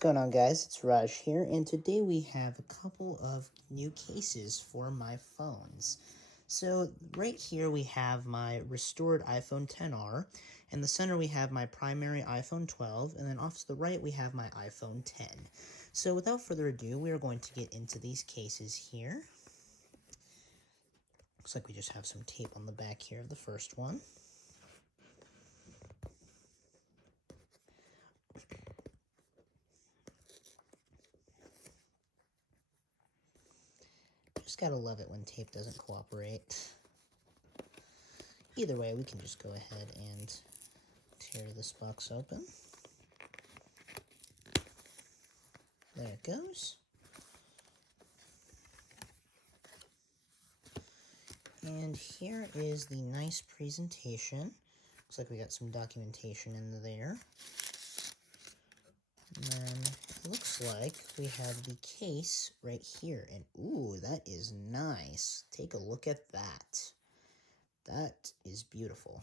going on, guys? It's Raj here, and today we have a couple of new cases for my phones. So right here we have my restored iPhone XR. In the center we have my primary iPhone 12, and then off to the right we have my iPhone 10. So without further ado, we are going to get into these cases here. Looks like we just have some tape on the back here of the first one. Just gotta love it when tape doesn't cooperate. Either way, we can just go ahead and tear this box open. There it goes. And here is the nice presentation. Looks like we got some documentation in there. And then it looks like we have the case right here. And ooh, that is nice. Take a look at that. That is beautiful.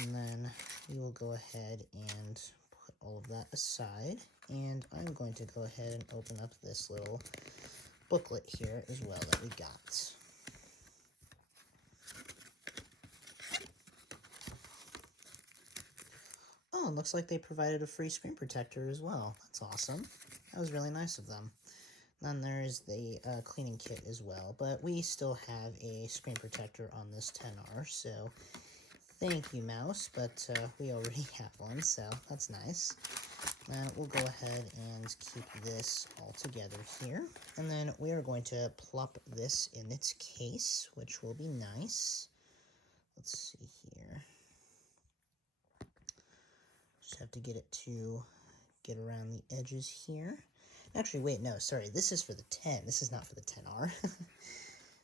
And then we will go ahead and put all of that aside. And I'm going to go ahead and open up this little booklet here as well that we got. Oh, it looks like they provided a free screen protector as well. That's awesome. That was really nice of them. Then there's the cleaning kit as well, but we still have a screen protector on this XR, so thank you, Mous, but we already have one, so that's nice. We'll go ahead and keep this all together here, and then we are going to plop this in its case, which will be nice. Let's see here. Just have to get it to get around the edges here. Actually, wait, no, sorry, this is for the 10. This is not for the XR.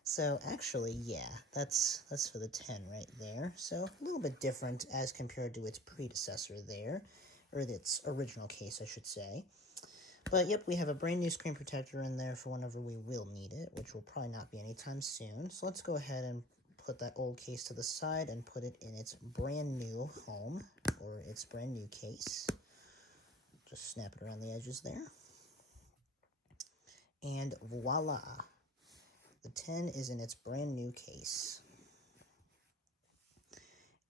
So actually, yeah, that's for the 10 right there. So a little bit different as compared to its predecessor there, or its original case, I should say. But yep, we have a brand new screen protector in there for whenever we will need it, which will probably not be anytime soon. So let's go ahead and put that old case to the side and put it in its brand new home, or its brand new case. Just snap it around the edges there. And voila! The 10 is in its brand new case.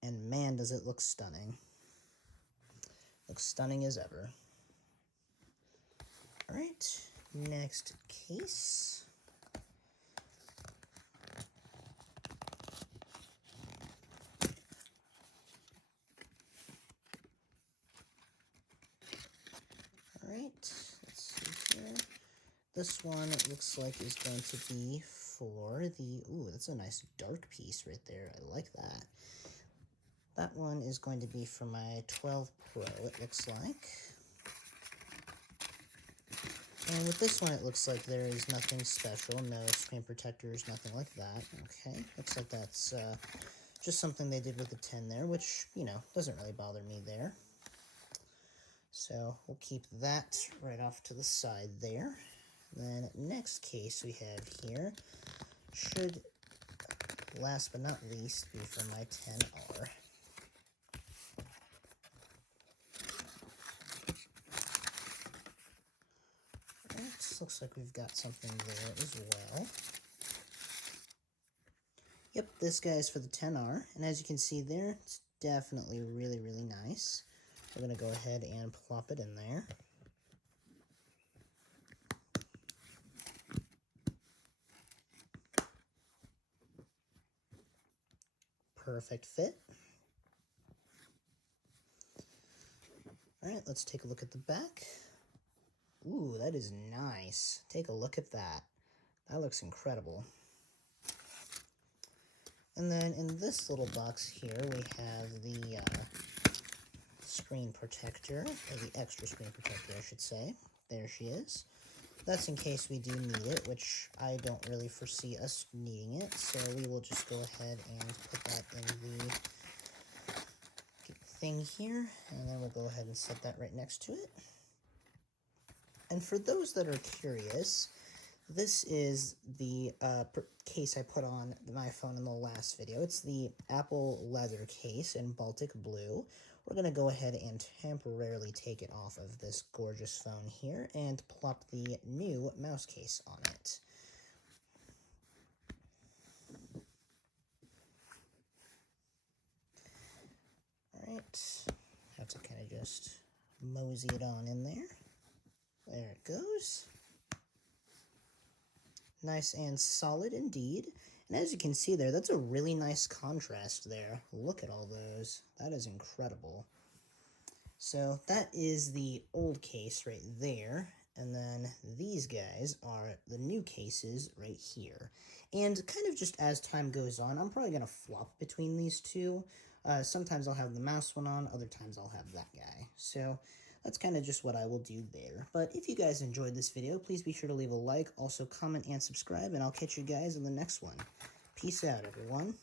And man, does it look stunning. Looks stunning as ever. Alright, next case. Alright, let's see here. This one, it looks like, is going to be for the... Ooh, that's a nice dark piece right there. I like that. That one is going to be for my 12 Pro, it looks like. And with this one, it looks like there is nothing special. No screen protectors, nothing like that. Okay, looks like that's just something they did with the 10 there, which, you know, doesn't really bother me there. So we'll keep that right off to the side there. Then next case we have here should, last but not least, be for my XR. Alright, looks like we've got something there as well. Yep, this guy is for the XR, and as you can see there, it's definitely really, really nice. We're going to go ahead and plop it in there. Perfect fit. Alright, let's take a look at the back. Ooh, that is nice. Take a look at that. That looks incredible. And then in this little box here, we have the screen protector, or the extra screen protector, I should say. There she is. That's in case we do need it, which I don't really foresee us needing it, so we will just go ahead and put that in the thing here, and then we'll go ahead and set that right next to it. And for those that are curious, this is the case I put on my phone in the last video. It's the Apple leather case in Baltic blue we're going to go ahead and temporarily take it off of this gorgeous phone here and plop the new mouse case on it. Alright, have to kind of just mosey it on in there. There it goes. Nice and solid indeed. And as you can see there, that's a really nice contrast there. Look at all those. That is incredible. So that is the old case right there. And then these guys are the new cases right here. And kind of just as time goes on, I'm probably going to flop between these two. Sometimes I'll have the mouse one on, other times I'll have that guy. So that's kind of just what I will do there. But if you guys enjoyed this video, please be sure to leave a like, also comment and subscribe, and I'll catch you guys in the next one. Peace out, everyone.